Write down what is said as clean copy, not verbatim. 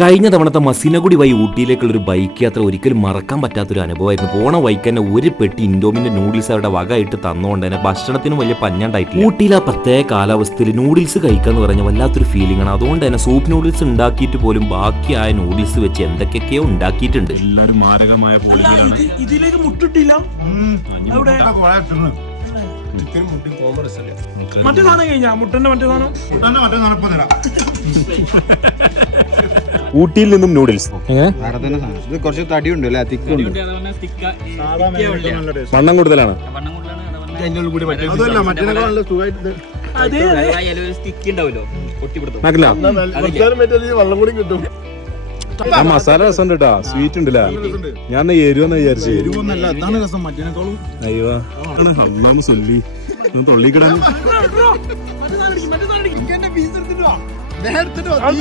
കഴിഞ്ഞ തവണത്തെ മസീനഗുഡി വഴി ഊട്ടിയിലേക്കുള്ള ഒരു ബൈക്ക് യാത്ര ഒരിക്കലും മറക്കാൻ പറ്റാത്തൊരു അനുഭവമായിരുന്നു. പോണ വൈക്ക് തന്നെ ഒരു പെട്ടി ഇൻഡോമിന്റെ നൂഡിൽസ് അവരുടെ വകയായിട്ട് തന്നുകൊണ്ട് തന്നെ ഭക്ഷണത്തിനും വലിയ പഞ്ഞണ്ടായിട്ടില്ല. ഊട്ടിയിലെ ആ പ്രത്യേക കാലാവസ്ഥയിൽ നൂഡിൽസ് കഴിക്കാന്ന് പറഞ്ഞ വല്ലാത്തൊരു ഫീലിംഗ് ആണ്. അതുകൊണ്ട് തന്നെ സൂപ്പ് നൂഡിൽസ് ഉണ്ടാക്കിയിട്ട് പോലും ബാക്കിയായ നൂഡിൽസ് വെച്ച് എന്തൊക്കെയൊക്കെയോ ഉണ്ടാക്കിയിട്ടുണ്ട്. എല്ലാവരും മാരകമായ ഇതിലേക്ക് മുട്ടിട്ടില്ല. മറ്റേ സാധനം കഴിഞ്ഞാ മുട്ടന്റെ മറ്റേ സാധനം ഊട്ടിയിൽ നിന്നും നൂഡിൽസ് ഇത് കുറച്ച് തടിയുണ്ട് അല്ലേ? തിക്കുണ്ട്, വണ്ണം കൂടുതലാണ്. ആ മസാല രസം ഉണ്ട് കേട്ടാ, സ്വീറ്റ് ഉണ്ടല്ലേ. ഞാൻ എരിവെന്ന് വിചാരിച്ചു. അയ്യോ അള്ളാമ സൊല്ലി തൊള്ളിക്കിടാൻ അത്